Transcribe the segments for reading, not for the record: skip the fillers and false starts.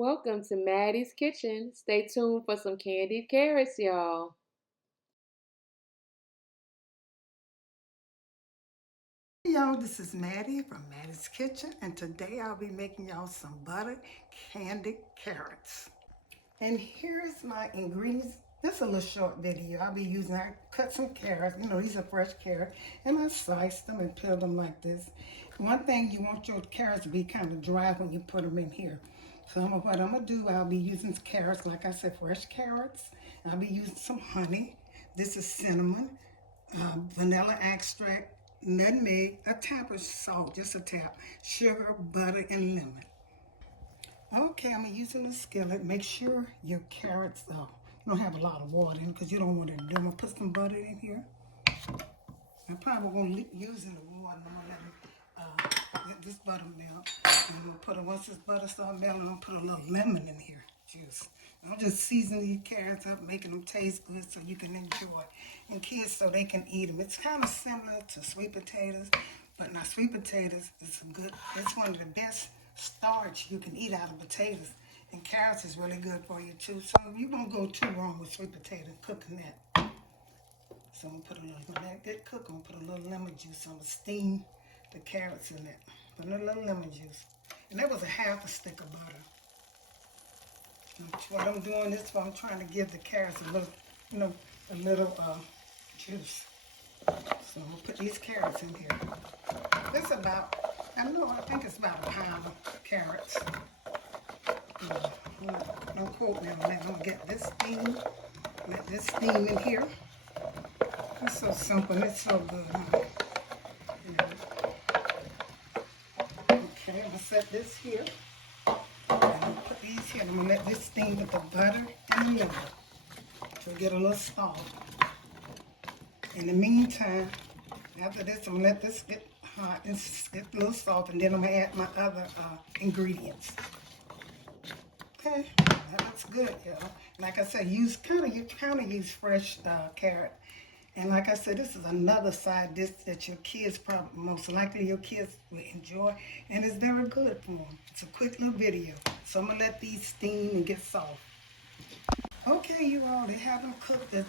Welcome to Mattie's Kitchen. Stay tuned for some candied carrots, y'all. Hey y'all, this is Mattie from Mattie's Kitchen, and today I'll be making y'all some buttered candied carrots. And here's my ingredients. This is a little short video. I cut some carrots, these are fresh carrots, and I sliced them and peeled them like this. One thing, you want your carrots to be kind of dry when you put them in here. So what I'm gonna do, I'll be using carrots, like I said, fresh carrots. I'll be using some honey. This is cinnamon, vanilla extract, nutmeg, a tap of salt, just a tap, sugar, butter, and lemon. Okay, I'm using a skillet. Make sure your carrots don't have a lot of water in because you don't want to. I'm gonna put some butter in here. I'm probably gonna use in the water. I'm gonna let this butter melt. I'm gonna once this butter starts melting, I'm gonna put a little lemon in here, juice. I'm just seasoning these carrots up, making them taste good so you can enjoy. And kids, so they can eat them. It's kind of similar to sweet potatoes, but now sweet potatoes is good. It's one of the best starch you can eat out of potatoes. And carrots is really good for you too. So you won't go too wrong with sweet potatoes cooking that. So I'm gonna put a little, when that get cooked, I'm gonna put a little lemon juice. I'm gonna steam the carrots in it. Put a little lemon juice. And that was a half a stick of butter. And what I'm doing is I'm trying to give the carrots a little, juice. So I'm gonna put these carrots in here. It's about, I think it's about a pound of carrots. Don't quote me on that. I'm gonna get this steam, let this steam in here. It's so simple, it's so good, huh? Okay, I'm gonna set this here. And I'm gonna put these here. I'm gonna let this steam with the butter and the lemon to get a little salt. In the meantime, after this, I'm gonna let this get hot and get a little salt, and then I'm gonna add my other ingredients. Okay, that looks good, y'all. Like I said, you kind of use fresh carrot. And like I said, this is another side dish that your kids probably, most likely your kids will enjoy. And it's very good for them. It's a quick little video. So I'm going to let these steam and get soft. Okay, you all, they have them cooked. They're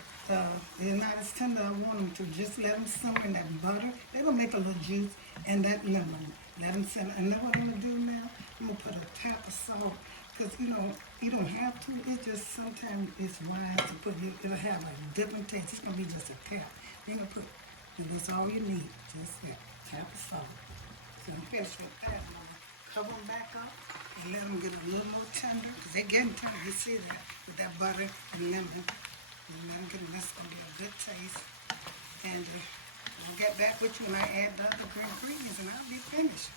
not as tender as I want them to. Just let them simmer in that butter. They're going to make a little juice and that lemon. Let them simmer. And then what I'm going to do now, I'm going to put a tap of salt. Because, you don't have to. It's just sometimes it's wise to put it. It'll have a different taste. It's going to be just a tap. Then you're going to put, that's all you need. Just that tap of salt. So I'm finished with that. I'm going to cover them back up and let them get a little more tender. Because they're getting tender. You see that with that butter and lemon. And let them get them. That's going to be a good taste. And I'll get back with you when I add the other ingredients and I'll be finished.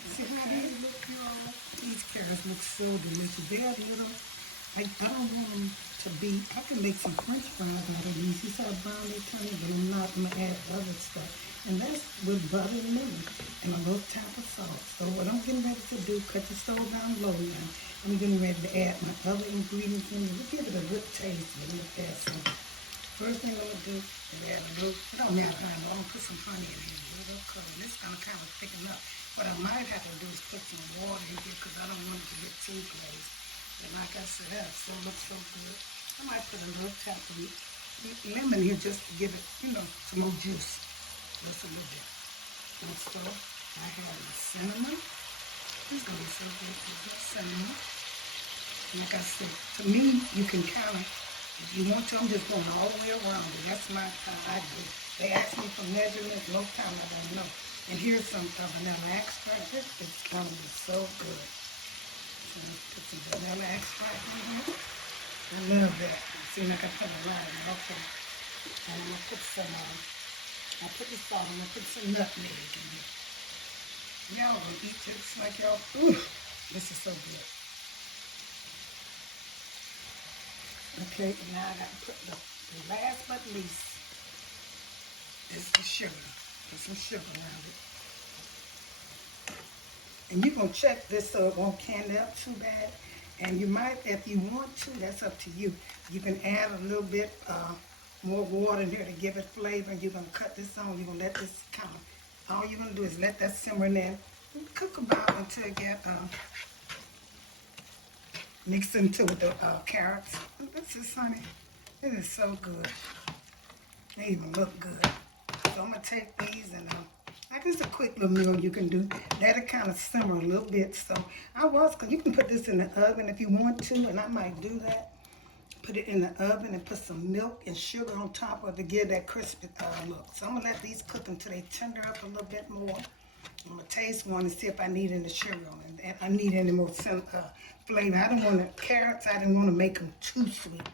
See how these look, y'all? These carrots look so delicious. They're little, I don't want them to be, I can make some french fries out of these. You saw how brown they turn, but I'm not going to add other stuff. And that's with butter and lemon and a little tap of salt. So what I'm getting ready to do, cut the stove down low now. I'm getting ready to add my other ingredients in there. Give it a good taste when you add some. First thing I'm going to do is add a little, it don't matter how, I'm going to put some honey in here, a little color. This is going to kind of thicken up. What I might have to do is put some water in here because I don't want it to get too glazed. And like I said, that still looks so good. I might put a little tap of lemon here just to give it, some more juice. Just a little bit. And so I have the cinnamon. It's going to be so good with the cinnamon. Like I said, to me, you can kind of, if you want to, I'm just going all the way around it. That's how I do. They ask me for measurements, no time I don't know. And here's some vanilla extract. This is going to be so good. So let's put some vanilla extract in here. I love that. See, like I put a lot of it. Okay. And I'm going to put some, I put the salt, I'm going to put some nutmeg in here. Y'all going to eat this like y'all, ooh, this is so good. Okay, now I got to put the last but least is the sugar. Put some sugar around it. And you're going to check this so it won't candy up too bad. And you might, if you want to, that's up to you. You can add a little bit more water in here to give it flavor. And you're going to cut this on. You're going to let this kind of, all you're going to do is let that simmer in there. Cook about until it get mixed into with the carrots. This is, honey, it is so good. They even look good. So I'm going to take these and like this is a quick little meal you can do. Let it kind of simmer a little bit. So you can put this in the oven if you want to, and I might do that. Put it in the oven and put some milk and sugar on top of it to give that crispy look. So I'm going to let these cook until they tender up a little bit more. I'm going to taste one and see if I need any sugar on it. And I need any more flavor. I don't want the carrots, I didn't want to make them too sweet.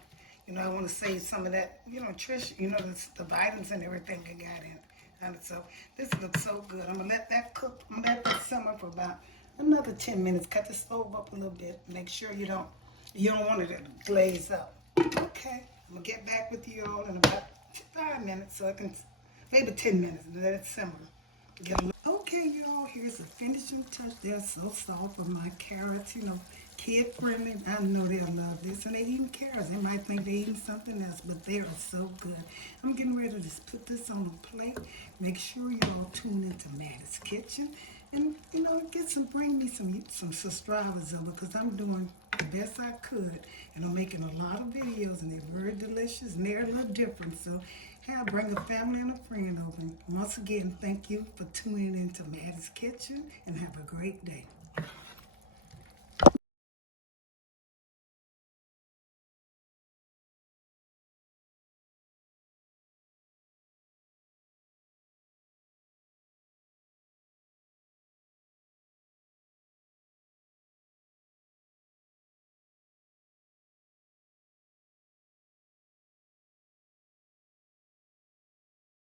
You know, I want to save some of that, you know, Trish, you know, the vitamins and everything I got in it. And so this looks so good. I'm going to let that cook. I'm going to let that simmer for about another 10 minutes. Cut the stove up a little bit. Make sure you don't want it to glaze up. Okay, I'm going to get back with you all in about 5 minutes, so I can, maybe 10 minutes, let it simmer. Okay, y'all, here's the finishing touch. They're so soft with my carrots, you know, kid friendly. I know they'll love this, and they're eating carrots. They might think they're eating something else, but they are so good. I'm getting ready to just put this on a plate. Make sure y'all tune into Mattie's Kitchen, and you know, bring me some subscribers over, because I'm doing the best I could, and I'm making a lot of videos, and they're very delicious, and they're a little different. So bring a family and a friend over. Once again, thank you for tuning into Mattie's Kitchen, and have a great day.